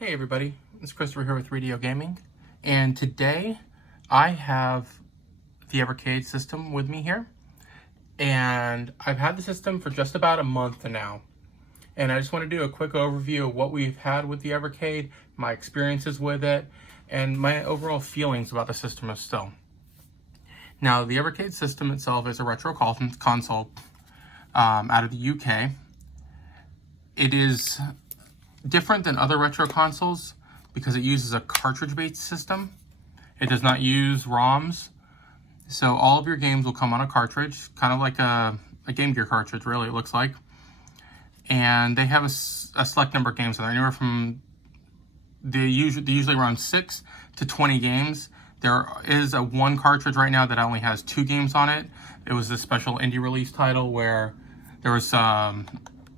Hey everybody, it's Christopher here with Radio Gaming, and today I have the EVERCADE system with me here, and I've had the system for just about a month now, and I just want to do a quick overview of what we've had with the EVERCADE, my experiences with it, and my overall feelings about the system still. Now, the EVERCADE system itself is a retro console out of the UK. It is different than other retro consoles because it uses a cartridge-based system. It does not use ROMs. So all of your games will come on a cartridge, kind of like a Game Gear cartridge, really, it looks like. And they have a select number of games in there, anywhere from, they usually around 6 to 20 games. There is one cartridge right now that only has 2 games on it. It was a special indie release title where there was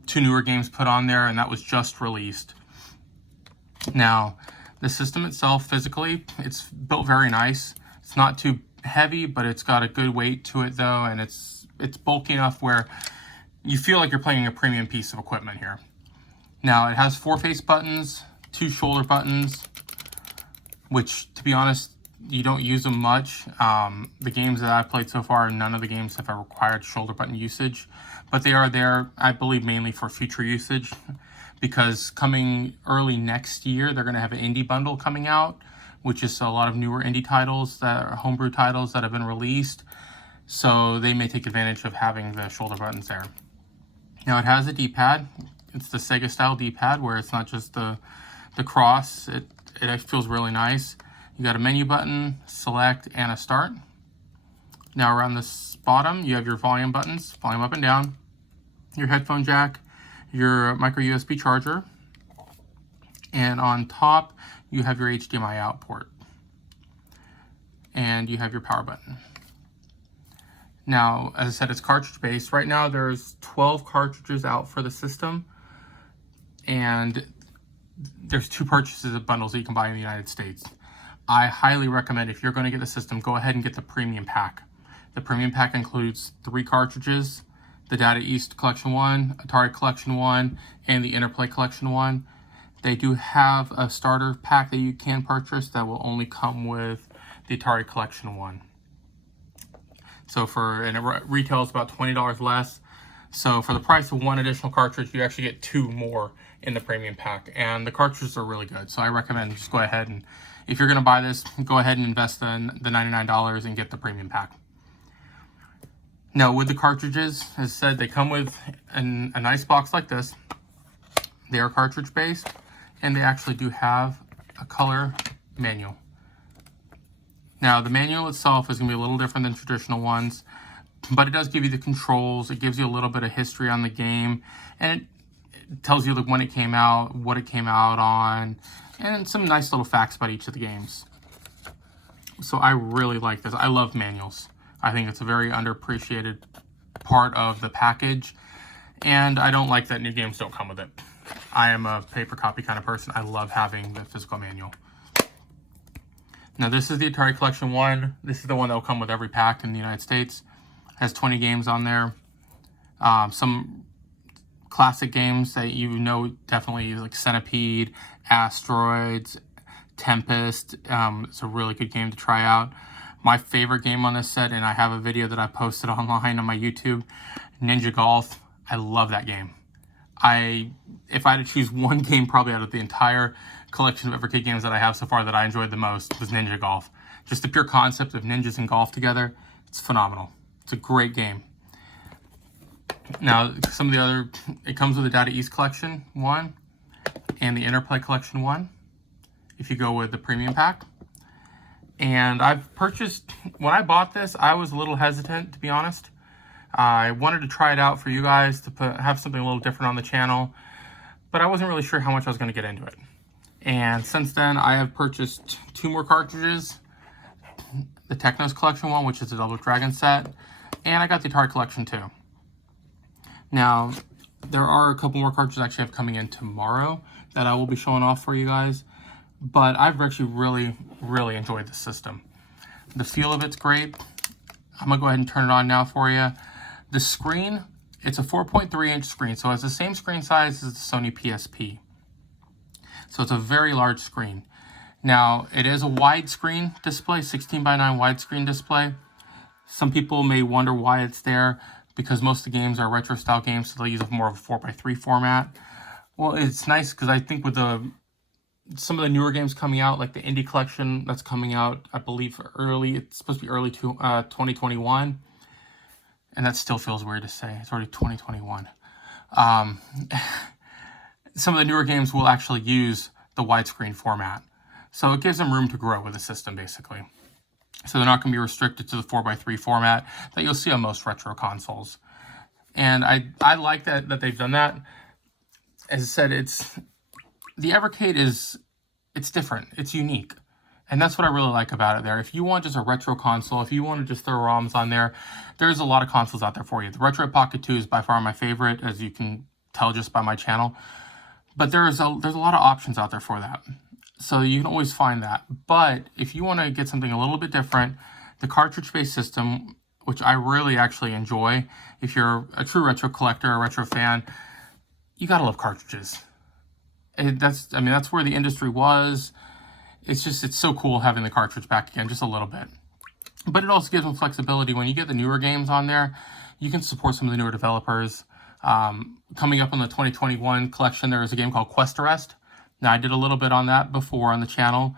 2 newer games put on there, and that was just released. Now, the system itself, physically, it's built very nice. It's not too heavy, but it's got a good weight to it, though, and it's bulky enough where you feel like you're playing a premium piece of equipment here. Now, it has 4 face buttons, 2 shoulder buttons, which, to be honest, you don't use them much. The games that I've played so far, none of the games have required shoulder button usage, but they are there, I believe, mainly for future usage, because coming early next year, they're going to have an indie bundle coming out, which is a lot of newer indie titles that are homebrew titles that have been released, so they may take advantage of having the shoulder buttons there. Now, it has a D-pad. It's the Sega style D-pad where it's not just the cross. It feels really nice. You got a menu button, select, and a start. Now around this bottom, you have your volume buttons, volume up and down, your headphone jack, your micro USB charger, and on top, you have your HDMI out port. And you have your power button. Now, as I said, it's cartridge based. Right now, there's 12 cartridges out for the system, and there's 2 purchases of bundles that you can buy in the United States. I highly recommend, if you're going to get the system, go ahead and get the premium pack. The premium pack includes 3 cartridges, the Data East Collection 1, Atari Collection 1, and the Interplay Collection 1. They do have a starter pack that you can purchase that will only come with the Atari Collection 1. So and it retails about $20 less. So for the price of 1 additional cartridge, you actually get 2 more in the premium pack. And the cartridges are really good. So I recommend just go ahead and, if you're going to buy this, go ahead and invest the $99 and get the premium pack. Now, with the cartridges, as I said, they come with a nice box like this. They are cartridge based, and they actually do have a color manual. Now, the manual itself is going to be a little different than traditional ones, but it does give you the controls. It gives you a little bit of history on the game, and it tells you when it came out, what it came out on, and some nice little facts about each of the games. So I really like this. I love manuals. I think it's a very underappreciated part of the package, and I don't like that new games don't come with it. I am a paper copy kind of person. I love having the physical manual. Now, this is the Atari Collection 1. This is the one that will come with every pack in the United States. It has 20 games on there. Some classic games that you know definitely, like Centipede, Asteroids, Tempest. It's a really good game to try out. My favorite game on this set, and I have a video that I posted online on my YouTube, Ninja Golf. I love that game. If I had to choose one game probably out of the entire collection of EVERCADE games that I have so far that I enjoyed the most, was Ninja Golf. Just the pure concept of ninjas and golf together, it's phenomenal. It's a great game. Now, some of the other, it comes with the Data East Collection 1 and the Interplay Collection 1, if you go with the premium pack. And I've purchased, when I bought this, I was a little hesitant, to be honest. I wanted to try it out for you guys to have something a little different on the channel, but I wasn't really sure how much I was going to get into it. And since then, I have purchased 2 more cartridges, the Technos Collection 1, which is a Double Dragon set, and I got the Atari Collection 2. Now, there are a couple more cartridges actually have coming in tomorrow that I will be showing off for you guys, but I've actually really enjoyed the system. The feel of it's great. I'm going to go ahead and turn it on now for you. The screen, it's a 4.3 inch screen, so it's the same screen size as the Sony PSP. So it's a very large screen. Now, it is a widescreen display, 16:9 widescreen display. Some people may wonder why it's there, because most of the games are retro style games, so they'll use more of a 4:3 format. Well, it's nice because I think with some of the newer games coming out, like the Indie Collection that's coming out, I believe it's supposed to be early 2021. And that still feels weird to say. It's already 2021. Some of the newer games will actually use the widescreen format. So it gives them room to grow with the system, basically. So they're not going to be restricted to the 4:3 format that you'll see on most retro consoles. And I like that they've done that. As I said, the Evercade it's different. It's unique. And that's what I really like about it there. If you want just a retro console, if you want to just throw ROMs on there, there's a lot of consoles out there for you. The Retro Pocket 2 is by far my favorite, as you can tell just by my channel. But there's a lot of options out there for that. So you can always find that. But if you want to get something a little bit different, the cartridge-based system, which I really actually enjoy, if you're a true retro collector, a retro fan, you gotta love cartridges. That's where the industry was. It's so cool having the cartridge back again, just a little bit. But it also gives them flexibility. When you get the newer games on there, you can support some of the newer developers. Coming up on the 2021 collection, there is a game called Quest Arrest. Now, I did a little bit on that before on the channel.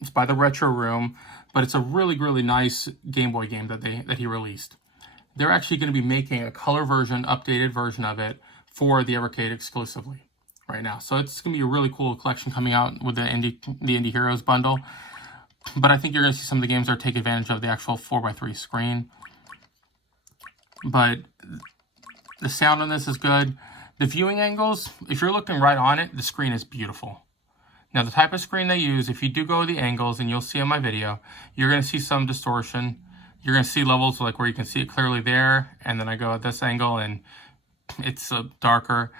It's by the Retro Room, but it's a really, really nice Game Boy game that he released. They're actually going to be making a color version, updated version of it for the Evercade exclusively right now. So it's going to be a really cool collection coming out with the Indie Heroes bundle. But I think you're going to see some of the games that take advantage of the actual 4:3 screen. But the sound on this is good. The viewing angles, if you're looking right on it, the screen is beautiful. Now, the type of screen they use, if you do go with the angles, and you'll see in my video, you're going to see some distortion. You're going to see levels like where you can see it clearly there, and then I go at this angle, and it's darker.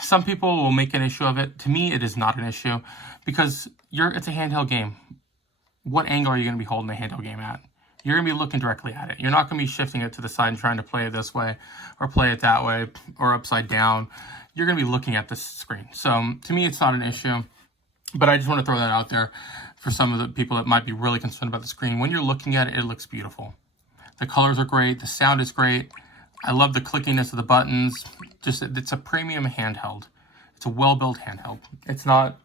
Some people will make an issue of it. To me, it is not an issue, because it's a handheld game. What angle are you going to be holding the handheld game at? You're going to be looking directly at it. You're not going to be shifting it to the side and trying to play it this way or play it that way or upside down. You're going to be looking at the screen. So to me, it's not an issue. But I just want to throw that out there for some of the people that might be really concerned about the screen. When you're looking at it, it looks beautiful. The colors are great. The sound is great. I love the clickiness of the buttons. It's a premium handheld. It's a well-built handheld. It's not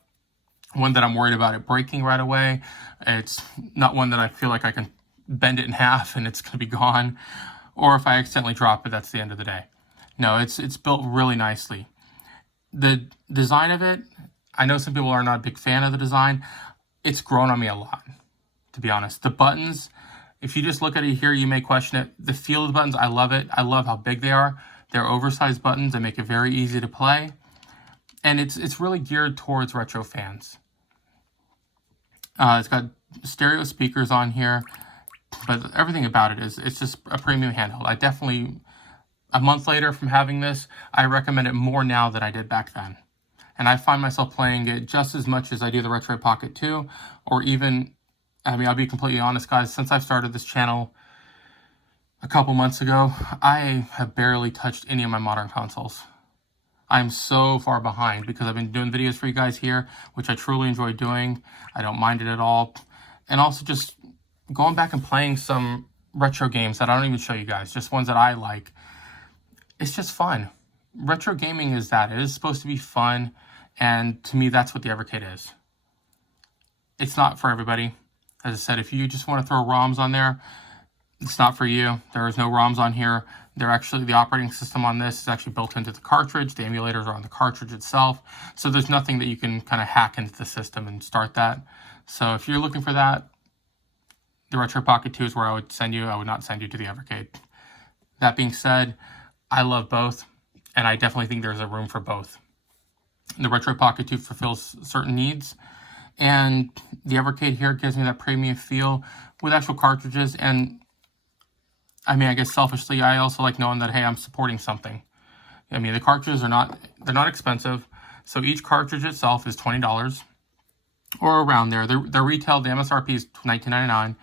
one that I'm worried about it breaking right away. It's not one that I feel like I can bend it in half and it's going to be gone. Or if I accidentally drop it, that's the end of the day. No, it's built really nicely. The design of it, I know some people are not a big fan of the design. It's grown on me a lot, to be honest. The buttons, if you just look at it here, you may question it. The feel of the buttons, I love it. I love how big they are. They're oversized buttons. They make it very easy to play. And it's really geared towards retro fans. It's got stereo speakers on here. But everything about it it's just a premium handheld. I definitely, a month later from having this, I recommend it more now than I did back then. And I find myself playing it just as much as I do the Retro Pocket 2, or even, I'll be completely honest, guys, since I've started this channel a couple months ago, I have barely touched any of my modern consoles. I'm so far behind because I've been doing videos for you guys here, which I truly enjoy doing. I don't mind it at all. And also just going back and playing some retro games that I don't even show you guys, just ones that I like. It's just fun. Retro gaming is that. It is supposed to be fun, and to me, that's what the Evercade is. It's not for everybody. As I said, if you just want to throw ROMs on there, it's not for you. There is no ROMs on here. The operating system on this is actually built into the cartridge. The emulators are on the cartridge itself. So there's nothing that you can kind of hack into the system and start that. So if you're looking for that, the Retro Pocket 2 is where I would send you. I would not send you to the Evercade. That being said, I love both, and I definitely think there's a room for both. The Retro Pocket 2 fulfills certain needs, and the Evercade here gives me that premium feel with actual cartridges. And I guess selfishly, I also like knowing that, hey, I'm supporting something. The cartridges they're not expensive. So each cartridge itself is $20 or around there. They're retail. The MSRP is $19.99.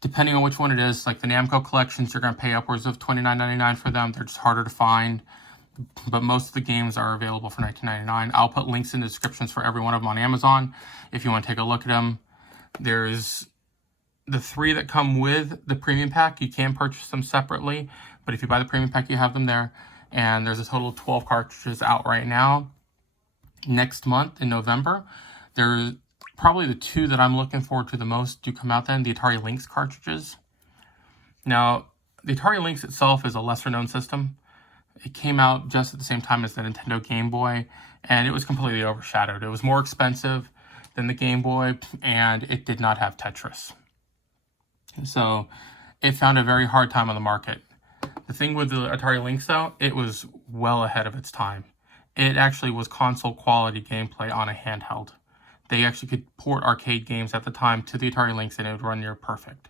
Depending on which one it is, like the Namco collections, you're going to pay upwards of $29.99 for them. They're just harder to find. but most of the games are available for $19.99. I'll put links in the descriptions for every one of them on Amazon if you want to take a look at them. There's the 3 that come with the premium pack. You can purchase them separately, but if you buy the premium pack, you have them there. And there's a total of 12 cartridges out right now. Next month in November, there's probably the 2 that I'm looking forward to the most do come out then, the Atari Lynx cartridges. Now, the Atari Lynx itself is a lesser known system. It came out just at the same time as the Nintendo Game Boy, and it was completely overshadowed. It was more expensive than the Game Boy, and it did not have Tetris. So it found a very hard time on the market. The thing with the Atari Lynx, though, it was well ahead of its time. It actually was console quality gameplay on a handheld. They actually could port arcade games at the time to the Atari Lynx, and it would run near perfect.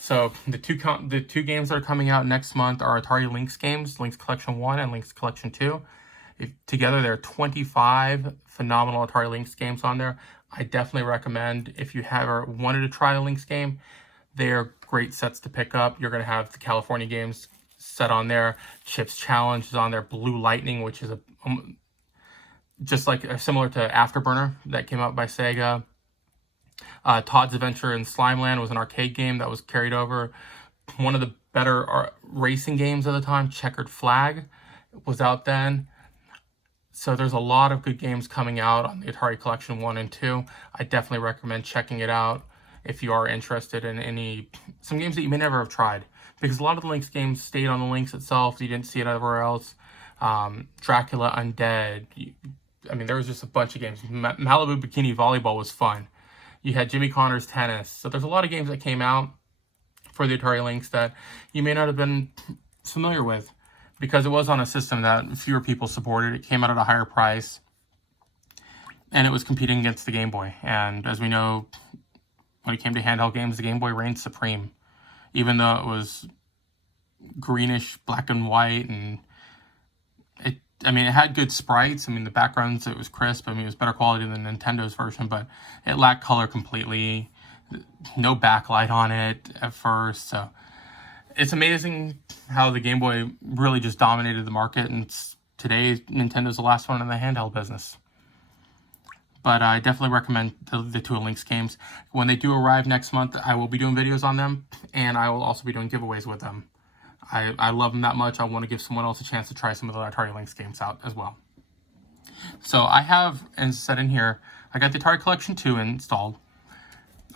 So the two games that are coming out next month are Atari Lynx games, Lynx Collection 1 and Lynx Collection 2. Together, there are 25 phenomenal Atari Lynx games on there. I definitely recommend, if you have or wanted to try a Lynx game, they're great sets to pick up. You're going to have the California games set on there. Chips Challenge is on there. Blue Lightning, which is just like similar to Afterburner that came out by Sega. Todd's Adventure in Slimeland was an arcade game that was carried over. One of the better racing games of the time, Checkered Flag, was out then. So there's a lot of good games coming out on the Atari Collection 1 and 2. I definitely recommend checking it out if you are interested in some games that you may never have tried. Because a lot of the Lynx games stayed on the Lynx itself. You didn't see it everywhere else. Dracula Undead. There was just a bunch of games. Malibu Bikini Volleyball was fun. You had Jimmy Connor's Tennis. So there's a lot of games that came out for the Atari Lynx that you may not have been familiar with, because it was on a system that fewer people supported. It came out at a higher price, and it was competing against the Game Boy. And as we know, when it came to handheld games, the Game Boy reigned supreme, even though it was greenish, black and white, and it had good sprites. The backgrounds, it was crisp. It was better quality than Nintendo's version, but it lacked color completely. No backlight on it at first. So it's amazing how the Game Boy really just dominated the market, and today Nintendo's the last one in the handheld business. But I definitely recommend the 2 Lynx games. When they do arrive next month, I will be doing videos on them, and I will also be doing giveaways with them. I love them that much. I want to give someone else a chance to try some of the Atari Lynx games out as well. So I have, and said in here, I got the Atari Collection 2 installed.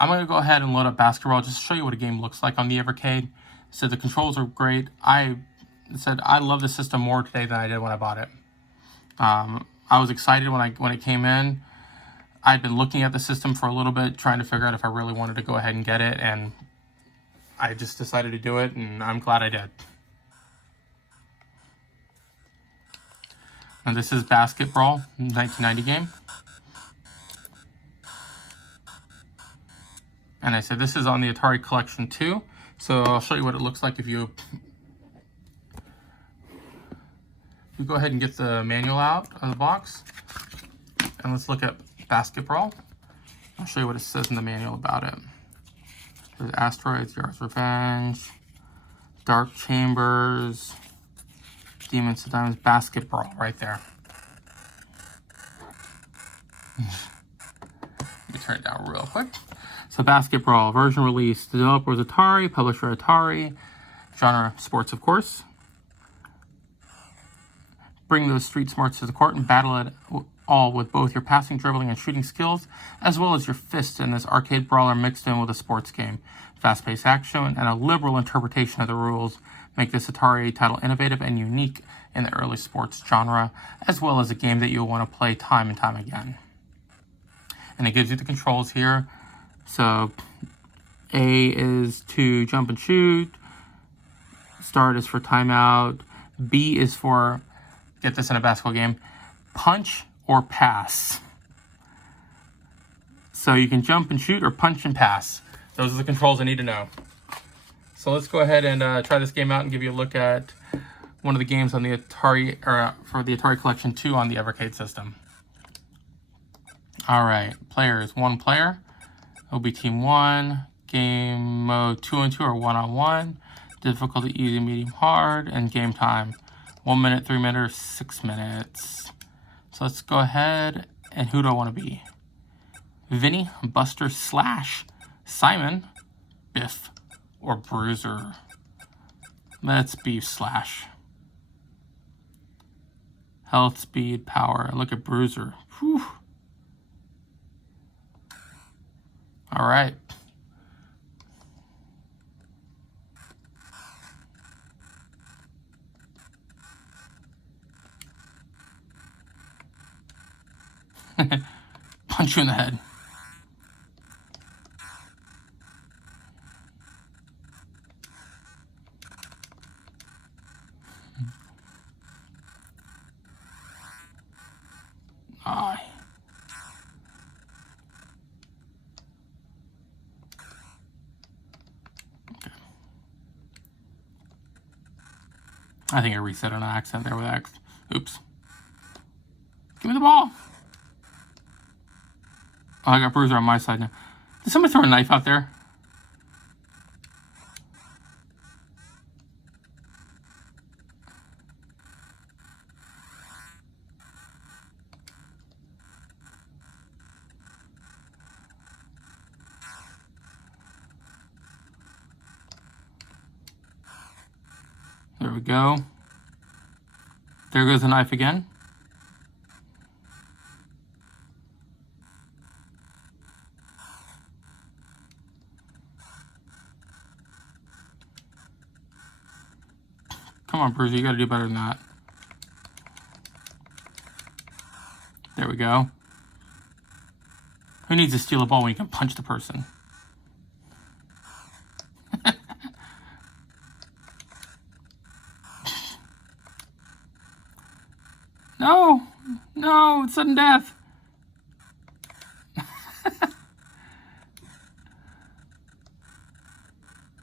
I'm going to go ahead and load up BasketBrawl just to show you what a game looks like on the EverCade. So the controls are great. I love the system more today than I did when I bought it. I was excited when it came in. I'd been looking at the system for a little bit, trying to figure out if I really wanted to go ahead and get it, and I just decided to do it, and I'm glad I did. And this is BasketBrawl, 1990 game. And I said this is on the Atari Collection 2. So I'll show you what it looks like if you go ahead and get the manual out of the box. And let's look at BasketBrawl. I'll show you what it says in the manual about it. There's Asteroids, Yard's Revenge, Dark Chambers, Demons to Diamonds, BasketBrawl right there. Let me turn it down real quick. So BasketBrawl, version release, developer was Atari, publisher Atari, genre sports of course. Bring those street smarts to the court and battle it all with both your passing, dribbling, and shooting skills, as well as your fists in this arcade brawler mixed in with a sports game. Fast-paced action and a liberal interpretation of the rules make this Atari title innovative and unique in the early sports genre, as well as a game that you'll want to play time and time again. And it gives you the controls here. So A is to jump and shoot, start is for timeout, B is for, get this in a basketball game, punch or pass. So you can jump and shoot or punch and pass. Those are the controls I need to know. So let's go ahead and try this game out and give you a look at one of the games on the Atari, for the Atari Collection 2 on the EverCade system. All right, players, 1 player. It'll be team 1. Game mode 2 and 2 are 1-on-1. Difficulty easy, medium, hard, and game time 1 minute, 3 minutes, 6 minutes. So let's go ahead, and who do I want to be? Vinny, Buster, Slash, Simon, Biff, or Bruiser? Let's be Slash. Health, speed, power. Look at Bruiser. Whew. All right. Punch you in the head. Aye. Okay. I think I reset on accident there with X. Oops. Give me the ball. Oh, I got Bruiser on my side now. Did somebody throw a knife out there? There we go. There goes the knife again. Come on, Bruiser, you gotta do better than that. There we go. Who needs to steal a ball when you can punch the person? No! No, it's sudden death.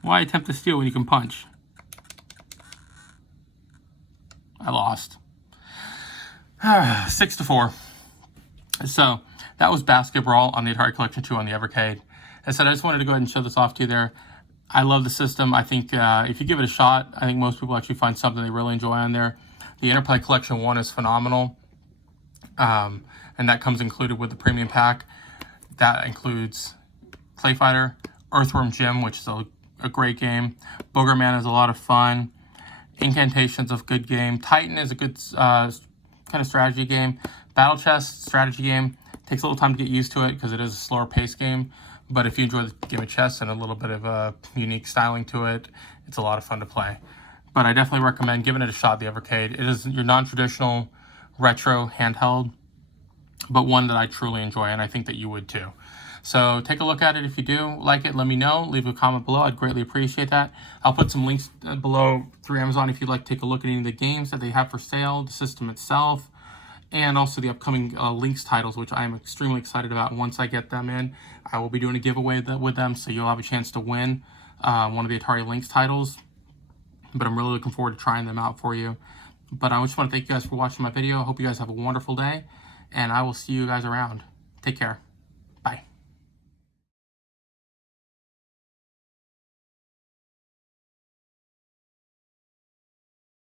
Why attempt to steal when you can punch? I lost. 6-4. So that was BasketBrawl on the Atari Collection 2 on the Evercade. I said I just wanted to go ahead and show this off to you there. I love the system. I think if you give it a shot, I think most people actually find something they really enjoy on there. The Atari Collection 1 is phenomenal. And that comes included with the premium pack. That includes Clay Fighter, Earthworm Jim, which is a great game. Booger Man is a lot of fun. Incantation's a good game. Titan is a good kind of strategy game. Battle Chess, strategy game. Takes a little time to get used to it because it is a slower paced game. But if you enjoy the game of chess and a little bit of a unique styling to it, it's a lot of fun to play. But I definitely recommend giving it a shot, the Evercade. It is your non-traditional retro handheld, but one that I truly enjoy, and I think that you would too. So take a look at it. If you do like it, let me know. Leave a comment below. I'd greatly appreciate that. I'll put some links below through Amazon if you'd like to take a look at any of the games that they have for sale, the system itself, and also the upcoming Links titles, which I am extremely excited about. Once I get them in, I will be doing a giveaway with them, so you'll have a chance to win one of the Atari Links titles. But I'm really looking forward to trying them out for you. But I just want to thank you guys for watching my video. I hope you guys have a wonderful day, and I will see you guys around. Take care. Bye.